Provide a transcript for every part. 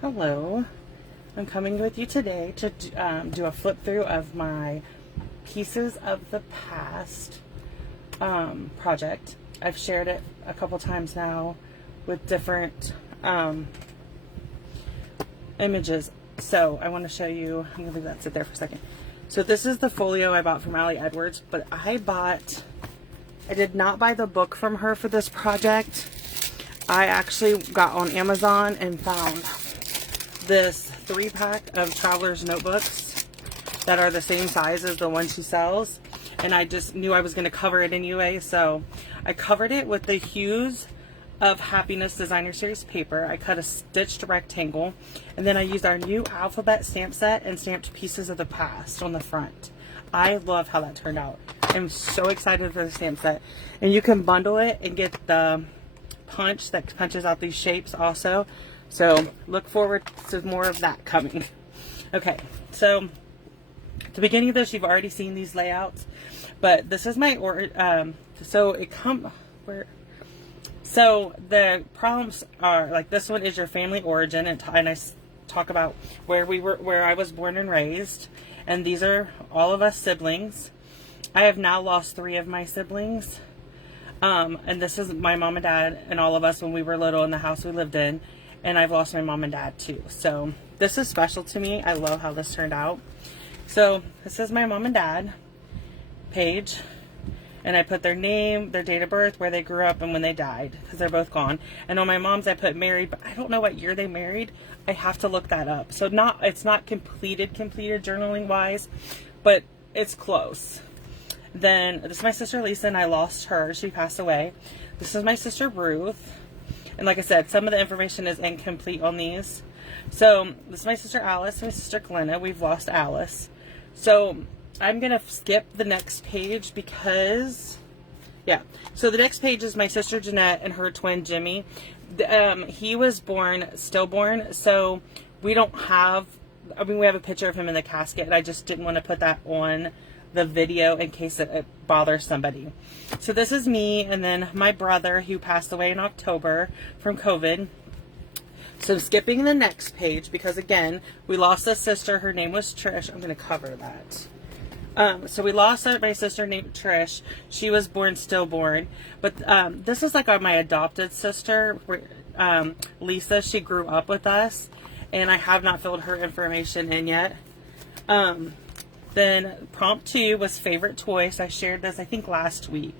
Hello, I'm coming with you today to do a flip through of my Pieces of the Past project. I've shared it a couple times now with different images. So I want to show you, I'm going to leave that sit there for a second. So this is the folio I bought from Ali Edwards, but I did not buy the book from her for this project. I actually got on Amazon and found this 3-pack of traveler's notebooks that are the same size as the one she sells, and I just knew I was going to cover it anyway, so I covered it with the Hues of Happiness Designer Series paper. I cut a stitched rectangle, and then I used our new alphabet stamp set and stamped Pieces of the Past on the front. I love how that turned out. I'm so excited for the stamp set, and you can bundle it and get the punch that punches out these shapes also. So look forward to more of that coming. Okay, so at the beginning of this, you've already seen these layouts, but this is my so the prompts are like, this one is your family origin, and I talk about where I was born and raised, and these are all of us siblings. I have now lost 3 of my siblings, and this is my mom and dad and all of us when we were little in the house we lived in. And I've lost my mom and dad too. So this is special to me. I love how this turned out. So this is my mom and dad page. And I put their name, their date of birth, where they grew up, and when they died, because they're both gone. And on my mom's I put married, but I don't know what year they married. I have to look that up. So it's not completed journaling wise, but it's close. Then this is my sister Lisa, and I lost her. She passed away. This is my sister Ruth. And like I said, some of the information is incomplete on these. So this is my sister Alice, my sister Glenna. We've lost Alice. So I'm going to skip the next page because, yeah. So the next page is my sister Jeanette and her twin Jimmy. He was stillborn. So we don't have, we have a picture of him in the casket. And I just didn't want to put that on the video in case it bothers somebody. So this is me, and then my brother who passed away in October from COVID. So I'm skipping the next page because again, we lost a sister. Her name was Trish. I'm going to cover that. So we lost my sister named Trish. She was stillborn. But this is like my adopted sister, Lisa. She grew up with us, and I have not filled her information in yet. Then prompt 2 was favorite toy. So I shared this, I think, last week.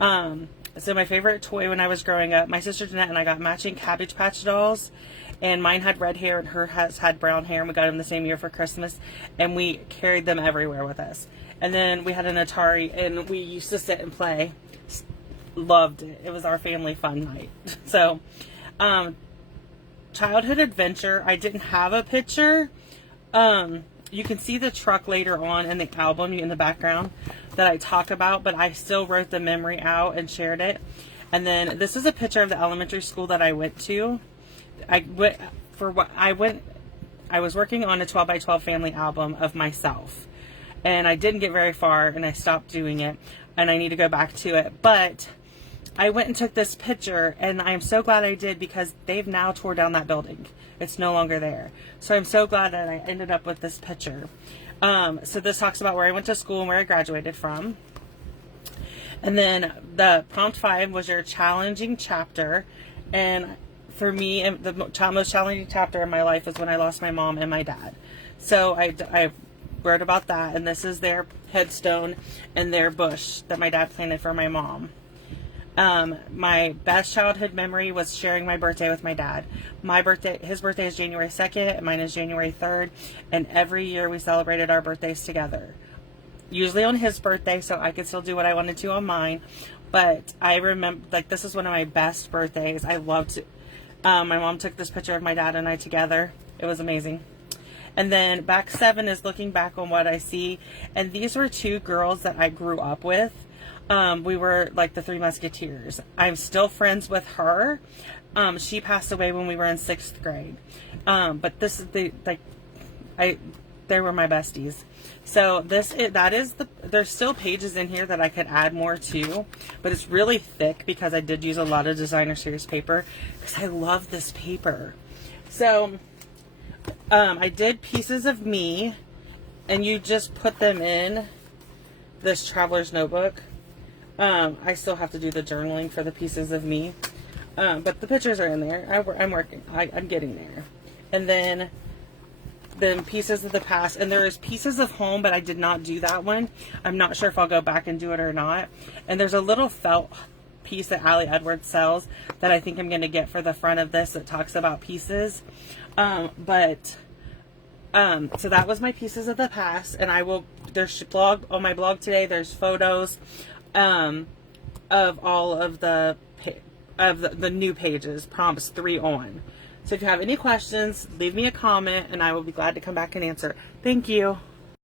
So my favorite toy when I was growing up, my sister Jeanette and I got matching Cabbage Patch dolls. And mine had red hair and her had brown hair. And we got them the same year for Christmas. And we carried them everywhere with us. And then we had an Atari, and we used to sit and play. Loved it. It was our family fun night. So, childhood adventure. I didn't have a picture. You can see the truck later on in the album in the background that I talk about, but I still wrote the memory out and shared it. And then this is a picture of the elementary school that I went to. I was working on a 12 by 12 family album of myself, and I didn't get very far, and I stopped doing it, and I need to go back to it. But I went and took this picture, and I'm so glad I did because they've now tore down that building. It's no longer there. So I'm so glad that I ended up with this picture. So this talks about where I went to school and where I graduated from. And then the prompt 5 was your challenging chapter. And for me, the most challenging chapter in my life is when I lost my mom and my dad. So I wrote about that. And this is their headstone and their bush that my dad planted for my mom. My best childhood memory was sharing my birthday with my dad. His birthday is January 2nd, and mine is January 3rd, and every year we celebrated our birthdays together. Usually on his birthday, so I could still do what I wanted to on mine, but I remember, like, this is one of my best birthdays. I loved it. My mom took this picture of my dad and I together. It was amazing. And then back 7 is looking back on what I see, and these were 2 girls that I grew up with. We were like the 3 Musketeers. I'm still friends with her. She passed away when we were in 6th grade. But this is they were my besties. So there's still pages in here that I could add more to, but it's really thick because I did use a lot of designer series paper because I love this paper. So I did pieces of me, and you just put them in this traveler's notebook. I still have to do the journaling for the pieces of me, but the pictures are in there. I'm working. I'm getting there. And then pieces of the past, and there is pieces of home, but I did not do that one. I'm not sure if I'll go back and do it or not. And there's a little felt piece that Allie Edwards sells that I think I'm going to get for the front of this that talks about pieces. So that was my pieces of the past, and there's blog on my blog today. There's photos of all of the new pages, prompts 3 on. So if you have any questions, leave me a comment and I will be glad to come back and answer. Thank you.